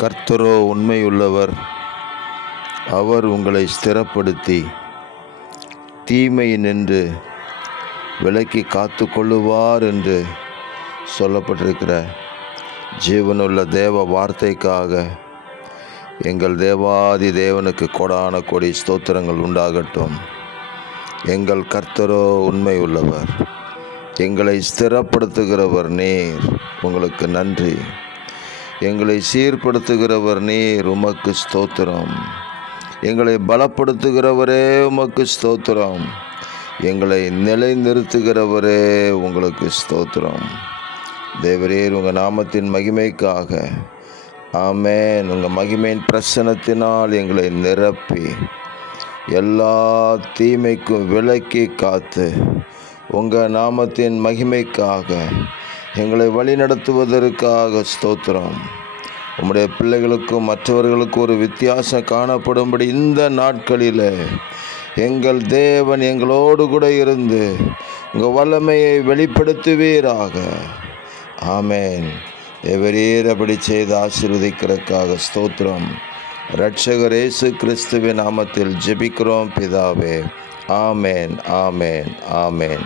கர்த்தரோ உண்மையுள்ளவர். அவர் உங்களை ஸ்திரப்படுத்தி தீமையினின்று விலக்கி காத்து கொள்ளுவார் என்று சொல்லப்பட்டிருக்கிற ஜீவனுள்ள தேவ வார்த்தைக்காக எங்கள் தேவாதி தேவனுக்கு கொடான கொடி ஸ்தோத்திரங்கள் உண்டாகட்டும். எங்கள் கர்த்தரோ உண்மை உள்ளவர். எங்களை ஸ்திரப்படுத்துகிறவர் நீர், உங்களுக்கு நன்றி. எங்களை சீர்படுத்துகிறவர் நீர், உமக்கு ஸ்தோத்திரம். எங்களை பலப்படுத்துகிறவரே உமக்கு ஸ்தோத்திரம். எங்களை நிலைநிறுத்துகிறவரே உங்களுக்கு ஸ்தோத்திரம். தேவரீர், உங்கள் நாமத்தின் மகிமைக்காக ஆமென். உங்கள் மகிமையின் பிரசன்னத்தினால் எங்களை நிரப்பி எல்லா தீமைக்கும் விலக்கி காத்து உங்கள் நாமத்தின் மகிமைக்காக எங்களை வழிநடத்துவதற்காக ஸ்தோத்திரம். உம்முடைய பிள்ளைகளுக்கும் மற்றவர்களுக்கும் ஒரு வித்தியாசம் காணப்படும்படி இந்த நாட்களில் எங்கள் தேவன் எங்களோடு கூட இருந்து உங்கள் வல்லமையை வெளிப்படுத்துவீராக. ஆமென். தேவரீர் அப்படி செய்து ஆசீர்வதிக்கிறதுக்காக ஸ்தோத்திரம். இரட்சகர் இயேசு கிறிஸ்துவின் நாமத்தில் ஜெபிக்கிறோம் பிதாவே. ஆமென், ஆமென், ஆமென்.